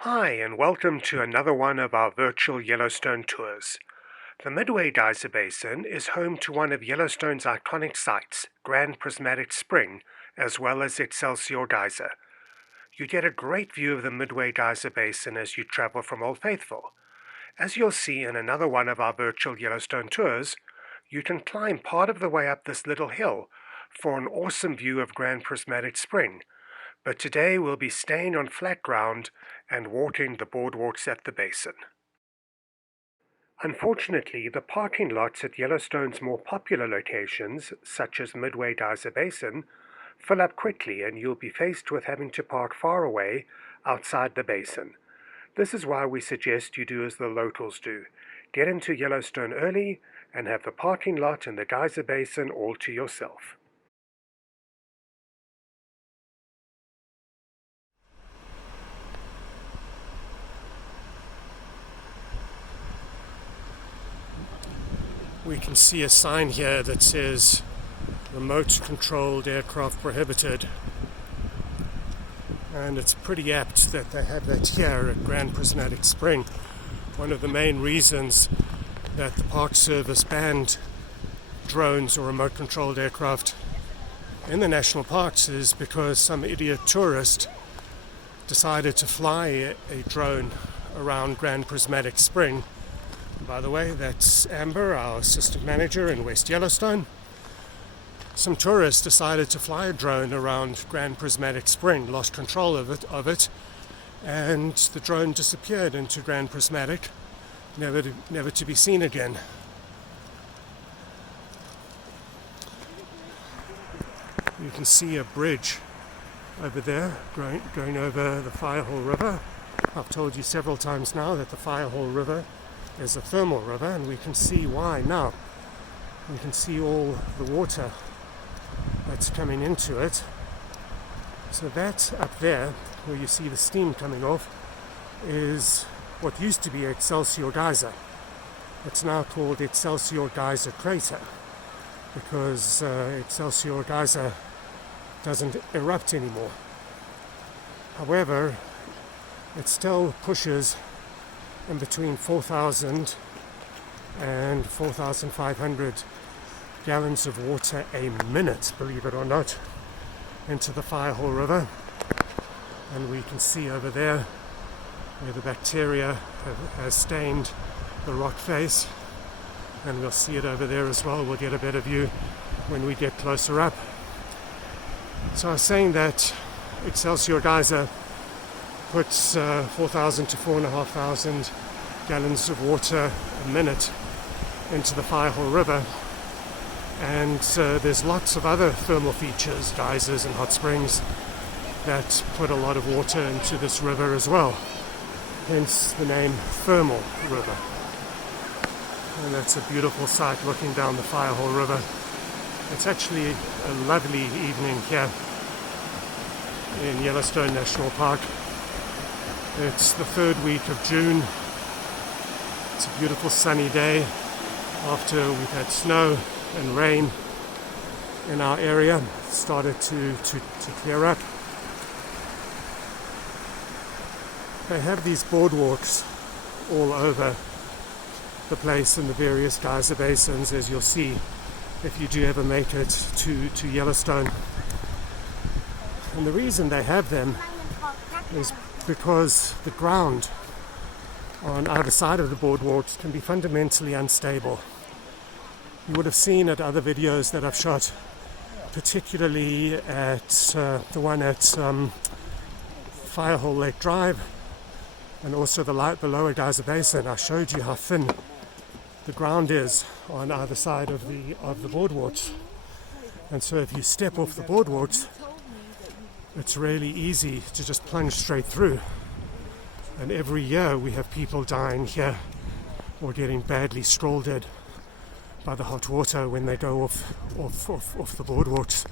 Hi, and welcome to another one of our virtual Yellowstone tours. The Midway Geyser Basin is home to one of Yellowstone's iconic sites, Grand Prismatic Spring, as well as Excelsior Geyser. You get a great view of the Midway Geyser Basin as you travel from Old Faithful. As you'll see in another one of our virtual Yellowstone tours, you can climb part of the way up this little hill for an awesome view of Grand Prismatic Spring. But today we'll be staying on flat ground and walking the boardwalks at the basin. Unfortunately, the parking lots at Yellowstone's more popular locations, such as Midway Geyser Basin, fill up quickly and you'll be faced with having to park far away outside the basin. This is why we suggest you do as the locals do. Get into Yellowstone early and have the parking lot and the geyser basin all to yourself. We can see a sign here that says remote controlled aircraft prohibited, and it's pretty apt that they have that here at Grand Prismatic Spring. One of the main reasons that the Park Service banned drones or remote controlled aircraft in the national parks is because some idiot tourist decided to fly a drone around Grand Prismatic Spring. By the way, that's Amber, our assistant manager in West Yellowstone. Some tourists decided to fly a drone around Grand Prismatic Spring, lost control of it, and the drone disappeared into Grand Prismatic, never to be seen again. You can see a bridge over there going over the Firehole River. I've told you several times now that the Firehole River is a thermal river, and we can see why now. We can see all the water that's coming into it. So that up there, where you see the steam coming off, is what used to be Excelsior Geyser. It's now called Excelsior Geyser Crater because Excelsior Geyser doesn't erupt anymore. However, it still pushes in between 4,000 and 4,500 gallons of water a minute, believe it or not, into the Firehole River. And we can see over there where the bacteria has stained the rock face, and we'll see it over there as well. We'll get a better view when we get closer up. So I was saying that Excelsior Geyser puts 4,000 to 4,500 gallons of water a minute into the Firehole River, and there's lots of other thermal features, geysers and hot springs, that put a lot of water into this river as well, hence the name Thermal River. And that's a beautiful sight looking down the Firehole River. It's actually a lovely evening here in Yellowstone National Park. It's the third week of June. It's a beautiful sunny day after we've had snow and rain in our area. It started to clear up. They have these boardwalks all over the place in the various geyser basins, as you'll see if you do ever make it to Yellowstone. And the reason they have them is because the ground on either side of the boardwalks can be fundamentally unstable. You would have seen at other videos that I've shot, particularly at the one at Firehole Lake Drive and also the Lower Geyser Basin. I showed you how thin the ground is on either side of the boardwalks. And so if you step off the boardwalks, it's really easy to just plunge straight through. And every year we have people dying here or getting badly scalded by the hot water when they go off the boardwalks.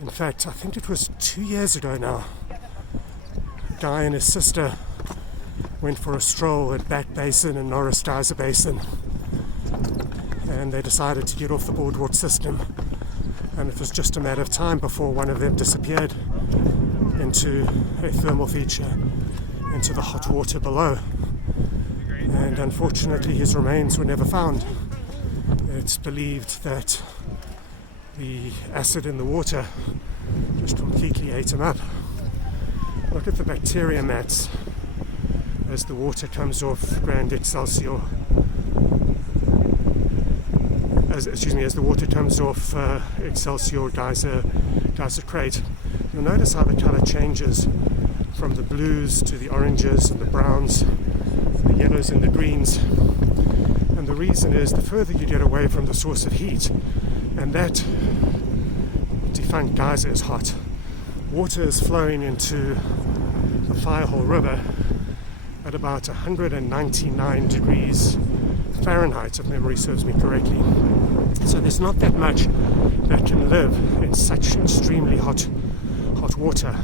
In fact, I think it was 2 years ago now, a guy and his sister went for a stroll at Back Basin and Lower Geyser Basin, and they decided to get off the boardwalk system, and it was just a matter of time before one of them disappeared into a thermal feature into the hot water below. And unfortunately his remains were never found. It's believed that the acid in the water just completely ate him up. Look at the bacteria mats as the water comes off Grand Excelsior. As the water comes off Excelsior Geyser Crater. You'll notice how the color changes from the blues to the oranges and the browns, the yellows and the greens. And the reason is the further you get away from the source of heat, and that defunct geyser is hot. Water is flowing into the Firehole River at about 199 degrees Fahrenheit, if memory serves me correctly. So there's not that much that can live in such extremely hot water.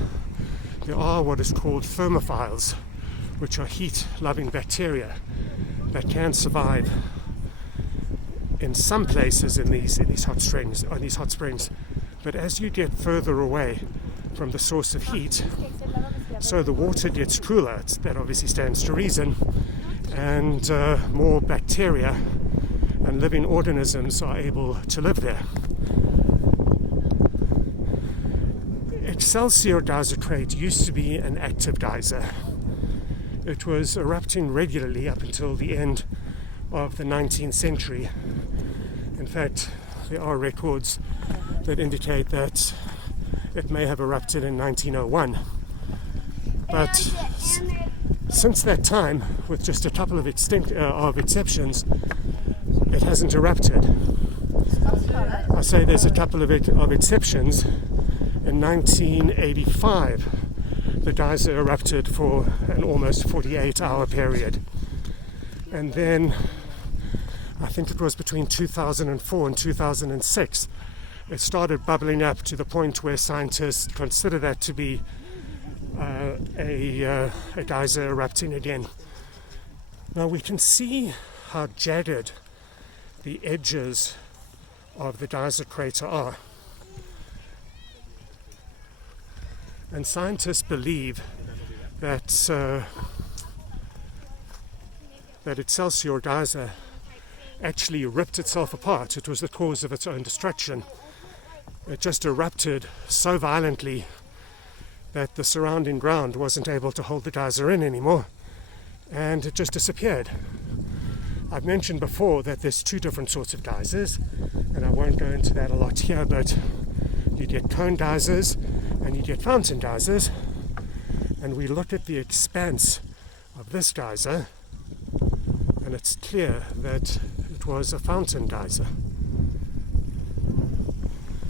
There are what is called thermophiles, which are heat-loving bacteria that can survive in some places in these hot springs. But as you get further away from the source of heat, so the water gets cooler. That obviously stands to reason, and more bacteria and living organisms are able to live there. Excelsior Geyser Crater used to be an active geyser. It was erupting regularly up until the end of the 19th century. In fact, there are records that indicate that it may have erupted in 1901. But since that time, with just a couple of exceptions, it hasn't erupted. I say there's a couple of exceptions. In 1985, the geyser erupted for an almost 48-hour period. And then, I think it was between 2004 and 2006, it started bubbling up to the point where scientists consider that to be a geyser erupting again. Now we can see how jagged the edges of the geyser crater are. And scientists believe that Excelsior Geyser actually ripped itself apart. It was the cause of its own destruction. It just erupted so violently that the surrounding ground wasn't able to hold the geyser in anymore, and it just disappeared. I've mentioned before that there's two different sorts of geysers, and I won't go into that a lot here, but you get cone geysers and you get fountain geysers, and we look at the expanse of this geyser and it's clear that it was a fountain geyser.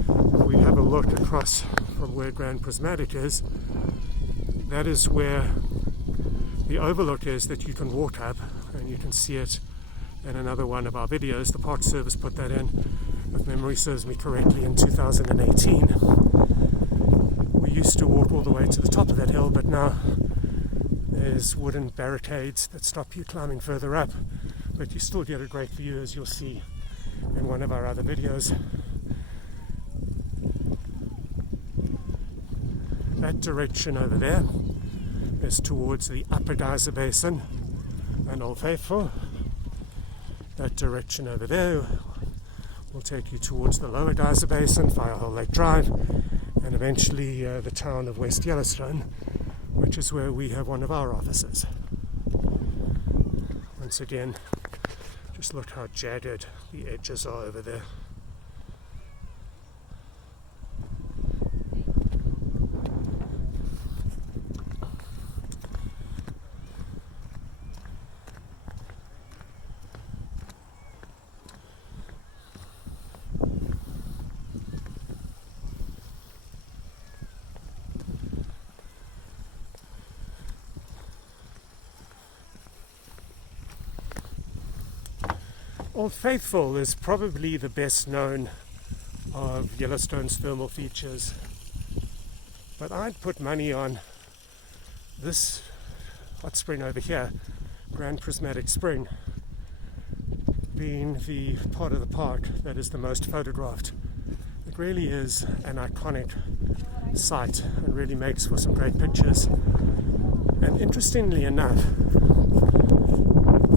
If we have a look across from where Grand Prismatic is, that is where the overlook is that you can walk up, and you can see it in another one of our videos. The Park Service put that in, if memory serves me correctly, in 2018. We used to walk all the way to the top of that hill, but now there's wooden barricades that stop you climbing further up, but you still get a great view, as you'll see in one of our other videos. That direction over there is towards the Upper Geyser Basin and Old Faithful. That direction over there will take you towards the Lower Geyser Basin, Firehole Lake Drive, and eventually the town of West Yellowstone, which is where we have one of our offices. Once again, just look how jagged the edges are over there. Old Faithful is probably the best known of Yellowstone's thermal features, but I'd put money on this hot spring over here, Grand Prismatic Spring, being the part of the park that is the most photographed. It really is an iconic site and really makes for some great pictures. And interestingly enough,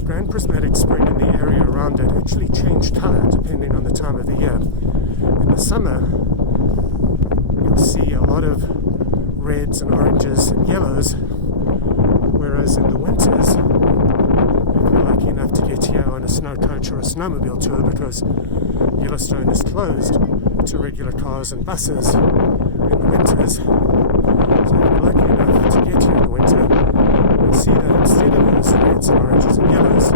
Grand Prismatic Spring and the area around it actually change colour depending on the time of the year. In the summer, you'll see a lot of reds and oranges and yellows, whereas in the winters, if you're lucky enough to get here on a snow coach or a snowmobile tour, because Yellowstone is closed to regular cars and buses in the winters, so if you're lucky enough to get here in the winter, you'll see that instead of those reds and oranges and yellows,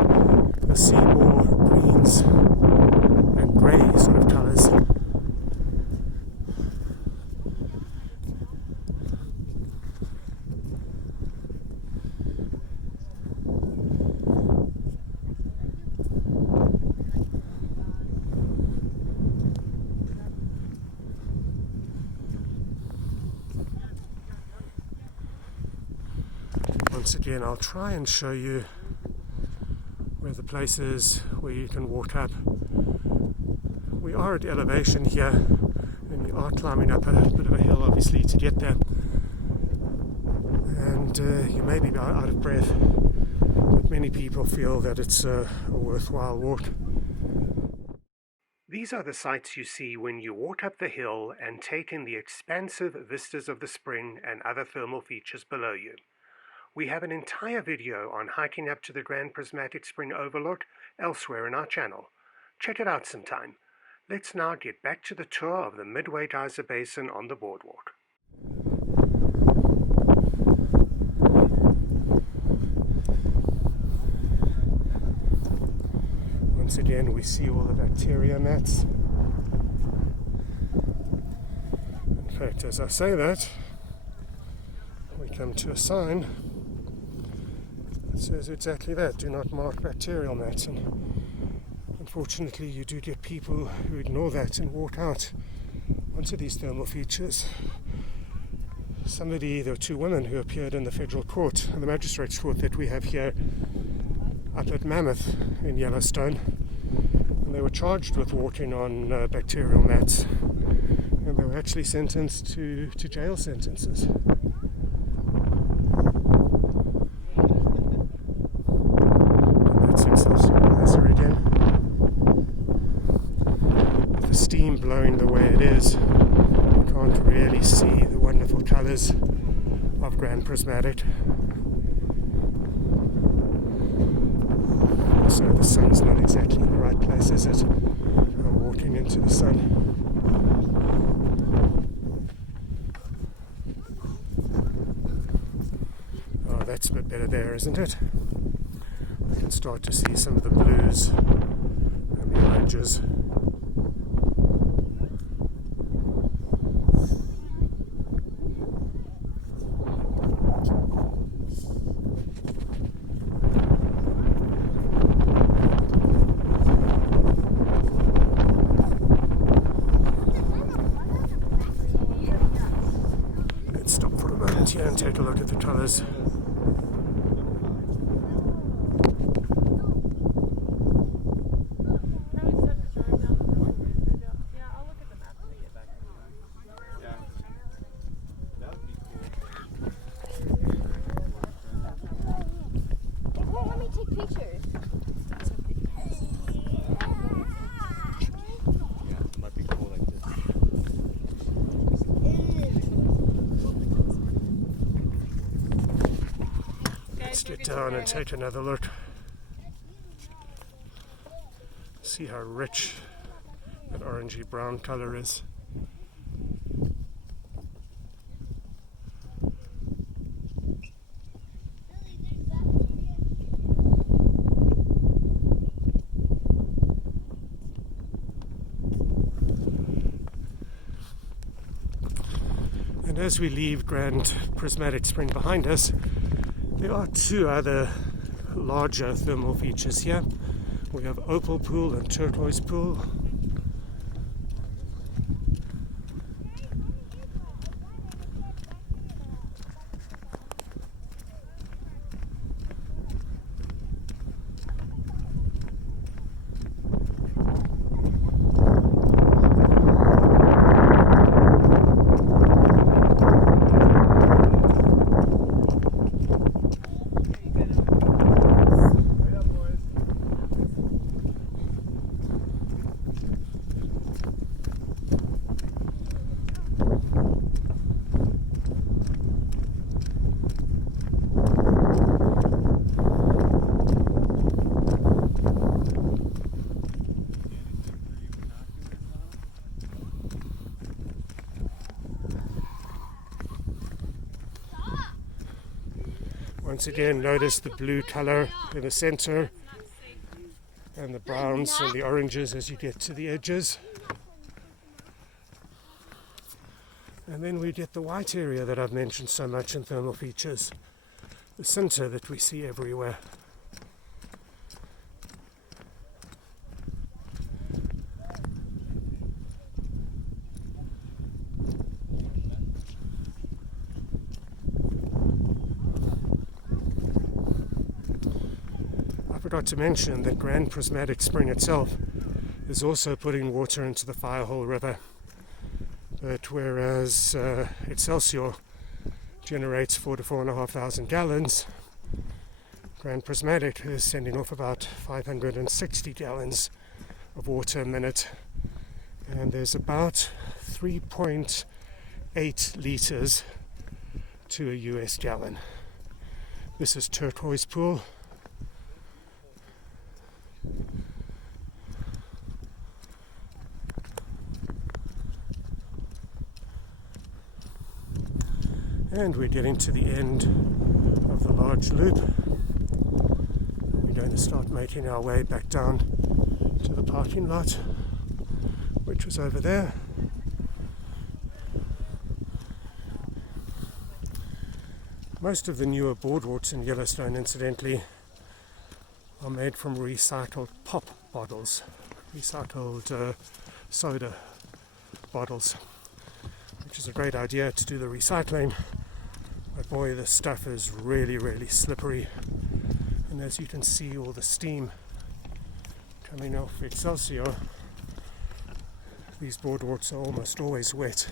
you'll see more greens and grey sort of colours. Once again, I'll try and show you where the place is where you can walk up. We are at elevation here, and you are climbing up a bit of a hill, obviously, to get there. And you may be out of breath, but many people feel that it's a worthwhile walk. These are the sights you see when you walk up the hill and take in the expansive vistas of the spring and other thermal features below you. We have an entire video on hiking up to the Grand Prismatic Spring overlook elsewhere in our channel. Check it out sometime. Let's now get back to the tour of the Midway Geyser Basin on the boardwalk. Once again, we see all the bacteria mats. In fact, as I say that, we come to a sign that says exactly that: do not mark bacterial mats. And unfortunately, you do get people who ignore that and walk out onto these thermal features. There were two women who appeared in the federal court, the magistrates court that we have here up at Mammoth in Yellowstone, and they were charged with walking on bacterial mats, and they were actually sentenced to jail sentences. Excelsior Geyser again. With the steam blowing the way it is, you can't really see the wonderful colours of Grand Prismatic. So the sun's not exactly in the right place, is it? I'm walking into the sun. Oh, that's a bit better there, isn't it? I can start to see some of the blues and the oranges. Let's stop for a moment here and take a look at the colours. Let's get down and take another look. See how rich that orangey brown color is. And as we leave Grand Prismatic Spring behind us, there are two other larger thermal features here. We have Opal Pool and Turquoise Pool. Once again, notice the blue color in the center and the browns and the oranges as you get to the edges. And then we get the white area that I've mentioned so much in thermal features, the center that we see everywhere. I forgot to mention that Grand Prismatic Spring itself is also putting water into the Firehole River. But whereas Excelsior generates 4,000 to 4,500 gallons, Grand Prismatic is sending off about 560 gallons of water a minute. And there's about 3.8 litres to a US gallon. This is Turquoise Pool. And we're getting to the end of the large loop. We're going to start making our way back down to the parking lot, which was over there. Most of the newer boardwalks in Yellowstone, incidentally, are made from recycled pop bottles, recycled soda bottles, which is a great idea to do the recycling. But boy, this stuff is really, really slippery. And as you can see, all the steam coming off Excelsior, these boardwalks are almost always wet.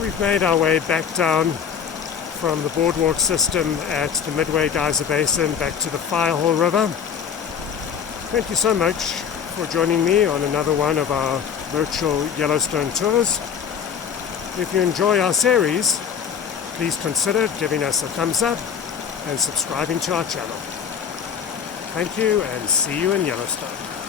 We've made our way back down from the boardwalk system at the Midway Geyser Basin back to the Firehole River. Thank you so much for joining me on another one of our virtual Yellowstone tours. If you enjoy our series, please consider giving us a thumbs up and subscribing to our channel. Thank you, and see you in Yellowstone.